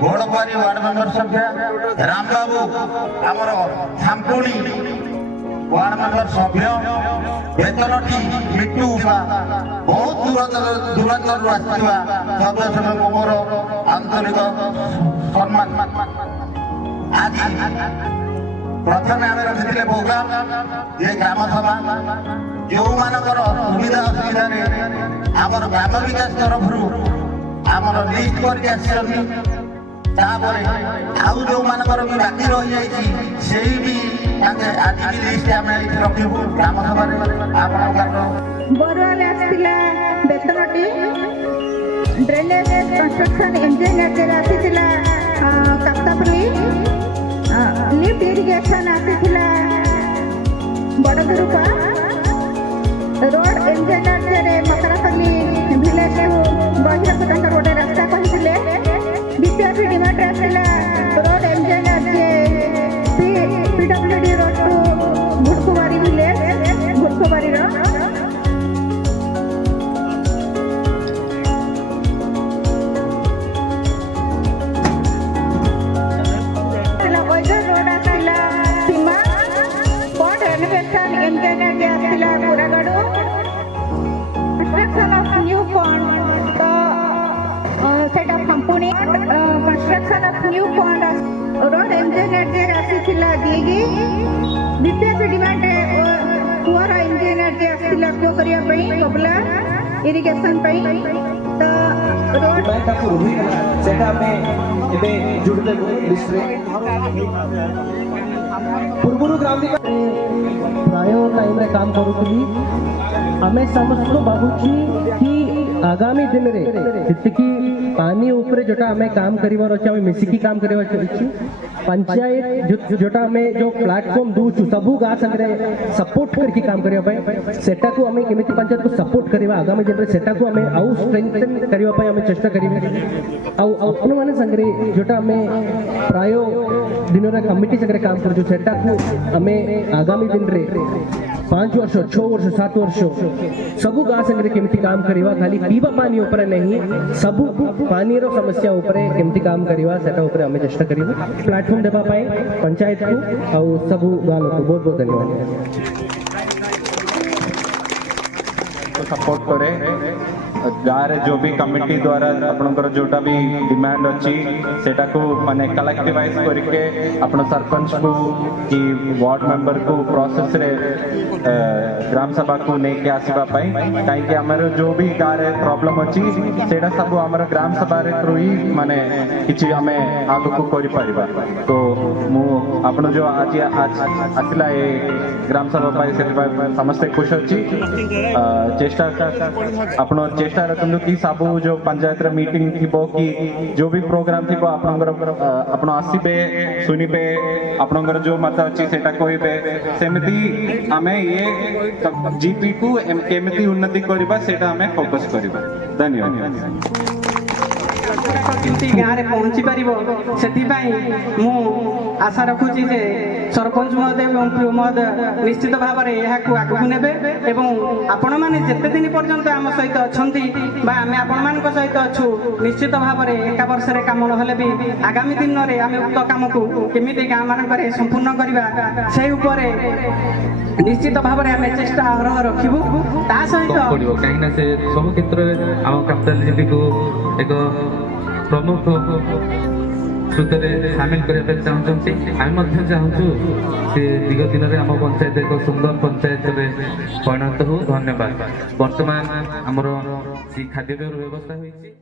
गोड़बारी ward member सभ्य रामबाबू आमर थामपुणी ward member सभ्य बेतनटी मिट्टू बहुत दूरांतर आसवा सभ्य सभ्य मोर आंतरिक सम्मान आज प्रथम आम रखी प्रोग्राम ये ग्राम सभा जो मानकर सुविधा असुविधा आमर ग्राम विकास तरफ आमर लिस्ट करके आउ जो मानकर भी बाकी रही जाइए भी आज भी लिस्ट आम रखू ग्राम सभा बरुआल आसला बेतनटी ड्रेनेज कंस्ट्रक्शन इंजीनियर आसीला काप्तापल्ली लिफ्ट इरिगेशन आसीला बड़गुरुपा रोड इंजीनियर मकरापल्ली विलेज बहिरपता गोटे रास्ता कहते बीपीएफ डिमांड आसला road engineer PWD road to Bhutkubari village Bhutkubari road आसला सीमा पॉट रेनोवेशन इंजीनियर आसला पुरागड़ कंस्ट्रक्शन ऑफ न्यू पॉन्ड तो set of company construction of new pond road engineer आसीला दीगी बीपीएफ डिमांड पुअर इंजीनियर आसीला को करिया पई कबला इरिगेशन पई तो रोड ताको रुही सेटा में एबे जुड़ले लिस्ट रे पूर्वरु ग्राम विकास प्राय टाइम रे काम करूथली हमें समस्त भाबुची कि आगामी दिन रे जतिकी पानी ऊपर जोटा हमें काम करिवार अछि हमें मिसिकी काम करिवार अछि पंचायत जोटा हमें जो प्लेटफॉर्म दूचु सबु गा संगे सपोर्ट करके काम करिया पय सेटा को हमें केमिति पंचायत को सपोर्ट करिवा आगामी दिन रे सेटा को हमें आउ स्ट्रेंथन करिवा पय हमें चेष्टा करिवे आउ अपन माने संगे जोटा हमें प्राय दिन रे कमिटी संगे काम करजु सेटा को हमें आगामी दिन रे 5 वर्ष 6 वर्ष 7 वर्ष सबु गा संगे केमिति काम करिवा खाली पीवा पानी ऊपर नहीं सबु पानी रो समस्या ऊपर केमिति काम करिवा सेटा ऊपर हमें चेष्टा करिवा प्लेटफॉर्म देबा पाए पंचायत को और सबु गा लोक बहुत बहुत धन्यवाद सपोर्ट करे गाँव जो भी कमिटी द्वारा आपनकर जोटा भी डिमांड अच्छी सेटा को माने कलेक्टिवाइज करके अपन सरपंच को कि वार्ड मेंबर को प्रोसेस रे ग्राम सभा को लेके आसीबा पाई काई हमर जो भी गाँव रे प्रॉब्लम अच्छी सेटा सब हमर ग्राम सभा रे थ्रू ही माने किछि हमें आगु को करि परिबा तो मु अपन जो आज आसिला ए ग्राम सभा पाई से समस्त खुश अच्छी चेष्टा अपन चेष्टा रखु कि सब जो पंचायत मीटिंग थी कि जो भी प्रोग्राम थी आपण आसबे सुनिबे आपनकर जो मत अच्छी सेटा कहबे सेमिति हमें ये जीपी को केमिति उन्नति करबा सेटा हमें फोकस करबा धन्यवाद केमती गाँव में पहुँची पार से मु आशा रखुची जे सरपंच महोदय और पीओ महोदय निश्चित भाव में यह आगू ने आपण मैंने जिते दिन पर्यंत आम सहित अच्छा आम आपण मान सहित अच्छु निश्चित भाव में एका वर्ष कम ना भी आगामी दिन में आम उक्त कम को केमी गाँव मानक संपूर्ण करवा से निश्चित भाव में आम चेष्टा आग्रह रखू ता सहित कहीं से सब क्षेत्र में आम कैपिटालिटी को एक प्रमुख सूत्र सामिल करने चाहते आम चाहूँ से दिग दिन में आम पंचायत एक सुंदर पंचायत परिणत हो धन्यवाद। बर्तमान आमर खाद्य व्यवस्था होती।